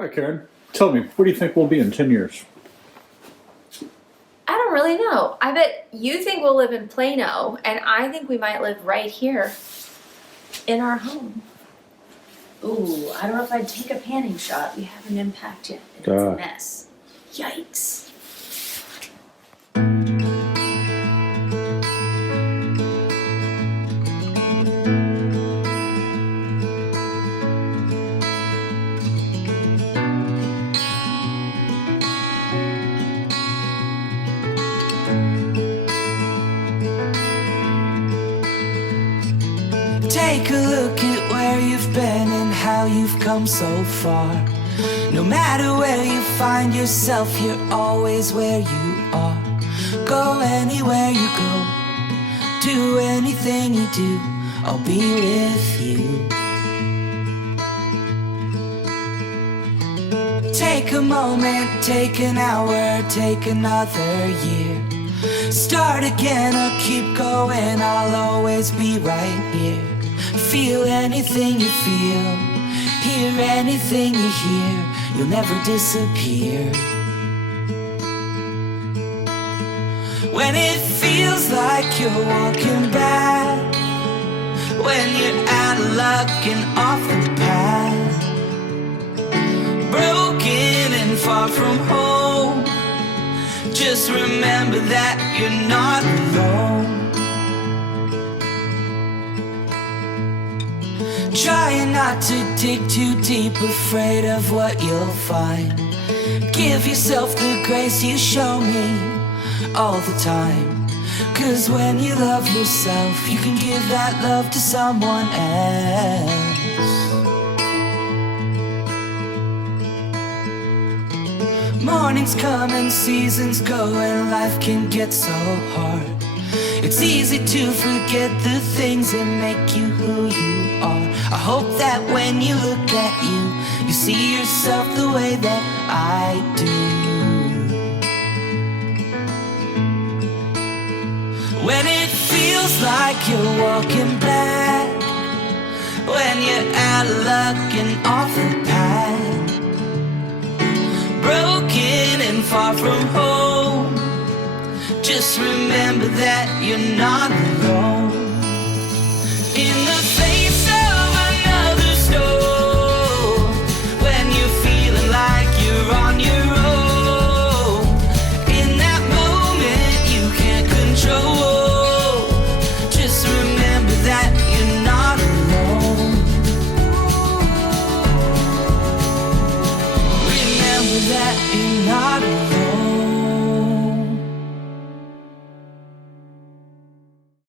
Hi, Karen. Tell me, where do you think we'll be in 10 years? I don't really know. I bet you think we'll live in Plano, and I think we might live right here in our home. Ooh, I don't know if I'd take a panning shot. We haven't unpacked yet. It's a mess. Yikes. Take a look at where you've been and how you've come so far. No matter where you find yourself, you're always where you are. Go anywhere you go, do anything you do, I'll be with you. Take a moment, take an hour, take another year. Start again or keep going, I'll always be right here. Feel anything you feel, hear anything you hear, you'll never disappear. When it feels like you're walking back, when you're out of luck and off the path, broken and far from home, just remember that you're not alone. Trying not to dig too deep, afraid of what you'll find. Give yourself the grace you show me all the time. 'Cause when you love yourself, you can give that love to someone else. Mornings come and seasons go, and life can get so hard. It's easy to forget the things that make you who you are. I hope that when you look at you, you see yourself the way that I do. When it feels like you're walking back, when you're out of luck and off the path, broken and far from home, just remember that you're not alone. In the face of another storm, when you're feeling like you're on your own, in that moment you can't control, just remember that you're not alone. Remember that you're not alone.